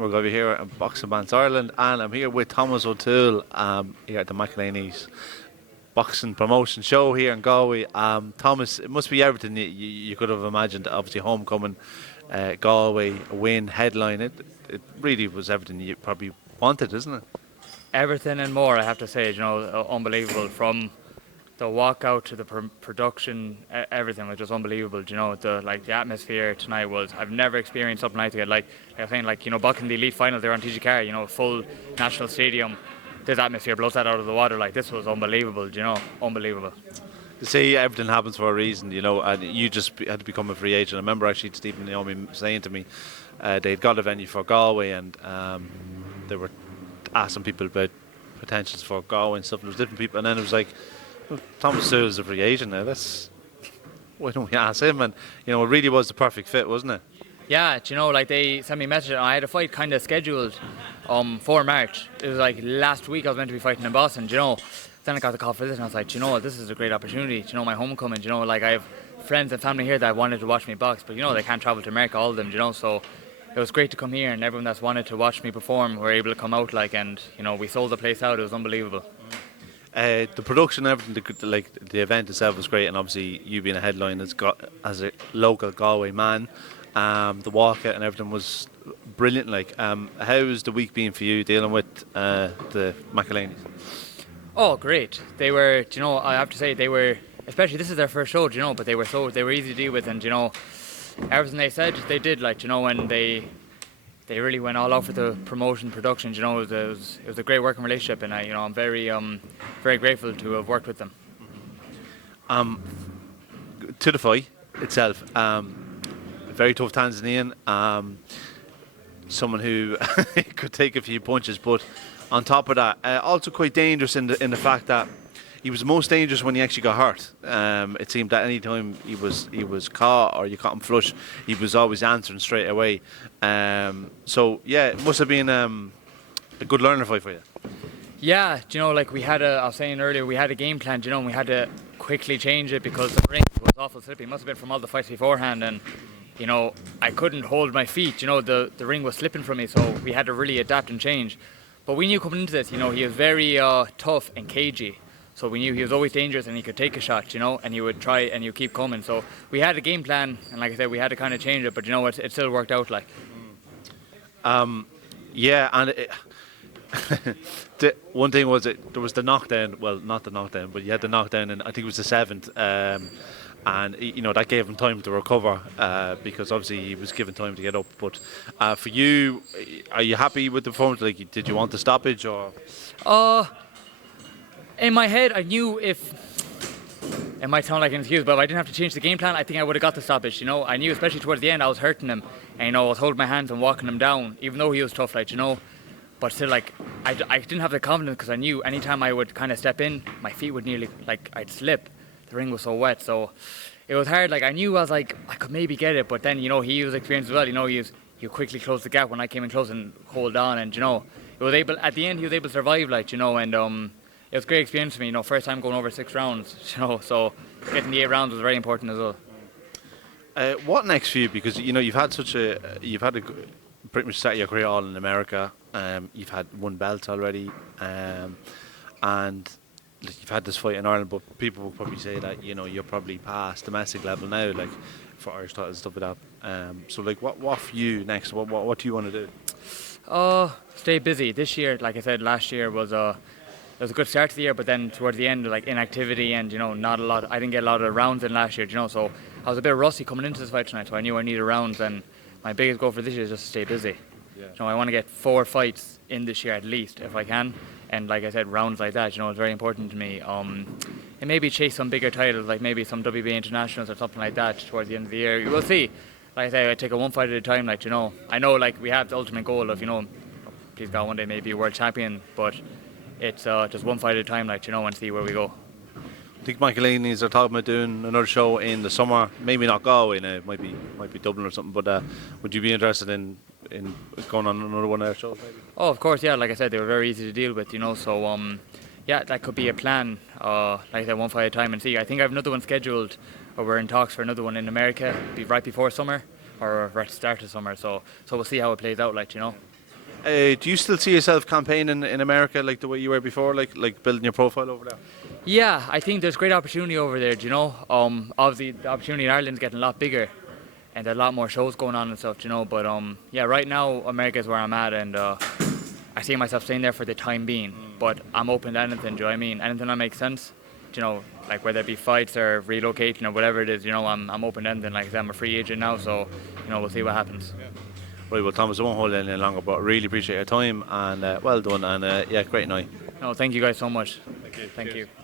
We're going to be here at Boxing Bants Ireland, and I'm here with Thomas Otoole here at the Mceleney's boxing promotion show here in Galway. Thomas, it must be everything you could have imagined. Obviously, homecoming, Galway, a win, headline. It really was everything you probably wanted, isn't it? Everything and more, I have to say. Unbelievable. From the walkout to the production, everything was just unbelievable. The atmosphere tonight was. I've never experienced something like it. Like I was saying, back in the elite final, there on TG Carr, full national stadium. This atmosphere blows that out of the water. Like, this was unbelievable. Unbelievable. You see, everything happens for a reason, and you just had to become a free agent. I remember actually Stephen Naomi saying to me they'd got a venue for Galway, and they were asking people about potentials for Galway and stuff, and there was different people, and then it was like, well, Thomas Sewell is a free agent now, why don't we ask him? And it really was the perfect fit, wasn't it? Yeah, they sent me a message, and I had a fight kind of scheduled for March. It was like last week I was meant to be fighting in Boston, Then I got the call for this, and I was like, this is a great opportunity, my homecoming, I have friends and family here that wanted to watch me box, but they can't travel to America, all of them, so it was great to come here, and everyone that's wanted to watch me perform were able to come out, and we sold the place out. It was unbelievable. The production and everything, the event itself was great, and obviously you being a headline as a local Galway man, the walkout and everything was brilliant. How's the week been for you dealing with the Mceleneys? Oh, great! They were, I have to say, they were, especially this is their first show, but they were easy to deal with, and everything they said they did, and they really went all out for the promotion, production. It was a great working relationship, and I'm very very grateful to have worked with them. To the fight itself, very tough Tanzanian, someone who could take a few punches, but on top of that, also quite dangerous in the fact that he was most dangerous when he actually got hurt. It seemed that any time he was caught or you caught him flush, he was always answering straight away. So yeah, it must have been a good learning fight for you. Yeah, we had I was saying earlier, we had a game plan, and we had to quickly change it because the ring was awful slippy. It must have been from all the fights beforehand, and I couldn't hold my feet. The ring was slipping from me, so we had to really adapt and change. But we knew coming into this, he was very tough and cagey. So we knew he was always dangerous and he could take a shot, and he would try and you keep coming. So we had a game plan, and like I said, we had to kind of change it, but it still worked out. Yeah, and the one thing was there was the knockdown. Well, not the knockdown, but you had the knockdown, and I think it was the 7th. And that gave him time to recover because obviously he was given time to get up. But for you, are you happy with the performance? Did you want the stoppage or? In my head, I knew it might sound like an excuse, but if I didn't have to change the game plan, I think I would have got the stoppage. I knew, especially towards the end, I was hurting him, and I was holding my hands and walking him down, even though he was tough, But still, I didn't have the confidence because I knew anytime I would kind of step in, my feet would nearly, I'd slip. The ring was so wet, so it was hard. I knew I could maybe get it, but then he was experienced as well. He quickly closed the gap when I came in close and hold on, and it was able. At the end, he was able to survive, and it was a great experience for me. First time going over 6 rounds, so getting the 8 rounds was very important as well. What next for you? Because you've had pretty much start your career all in America. You've had 1 belt already, and you've had this fight in Ireland, but people will probably say that you're probably past domestic level now, for Irish titles and stuff like that. So what for you next? What do you want to do? Stay busy. This year, like I said, last year was a good start to the year, but then towards the end, inactivity and not a lot. I didn't get a lot of rounds in last year, so I was a bit rusty coming into this fight tonight. So I knew I needed rounds, and my biggest goal for this year is just to stay busy. Yeah. I want to get 4 fights in this year at least if I can. And like I said, rounds like that, is very important to me. And maybe chase some bigger titles, like maybe some WBA internationals or something like that towards the end of the year. We'll see. Like I say, I take it 1 fight at a time. I know, we have the ultimate goal of, please God, one day maybe a world champion. But it's just 1 fight at a time, and see where we go. I think Mceleney's are talking about doing another show in the summer. Maybe not Galway now. It might be Dublin or something. But would you be interested in going on another one of their shows maybe? Oh, of course, yeah. Like I said, they were very easy to deal with, So yeah, that could be a plan. Like I said, 1 fight at a time and see. I think I have another one scheduled, or we're in talks for another one in America, right before summer or right at the start of summer. So we'll see how it plays out, Do you still see yourself campaigning in America like the way you were before, like building your profile over there? Yeah, I think there's great opportunity over there. Do you know? Obviously the opportunity in Ireland's getting a lot bigger, and there's a lot more shows going on and stuff. Do you know? But yeah, right now America's where I'm at, and I see myself staying there for the time being. But I'm open to anything. Do you know what I mean? Anything that makes sense. Do you know, like whether it be fights or relocating or whatever it is. You know, I'm open to anything. Like I said, I'm a free agent now, so you know we'll see what happens. Yeah. Right, well, Thomas, I won't hold it any longer, but really appreciate your time and well done, and yeah, great night. No, thank you guys so much. Thank you. Thank Cheers. you.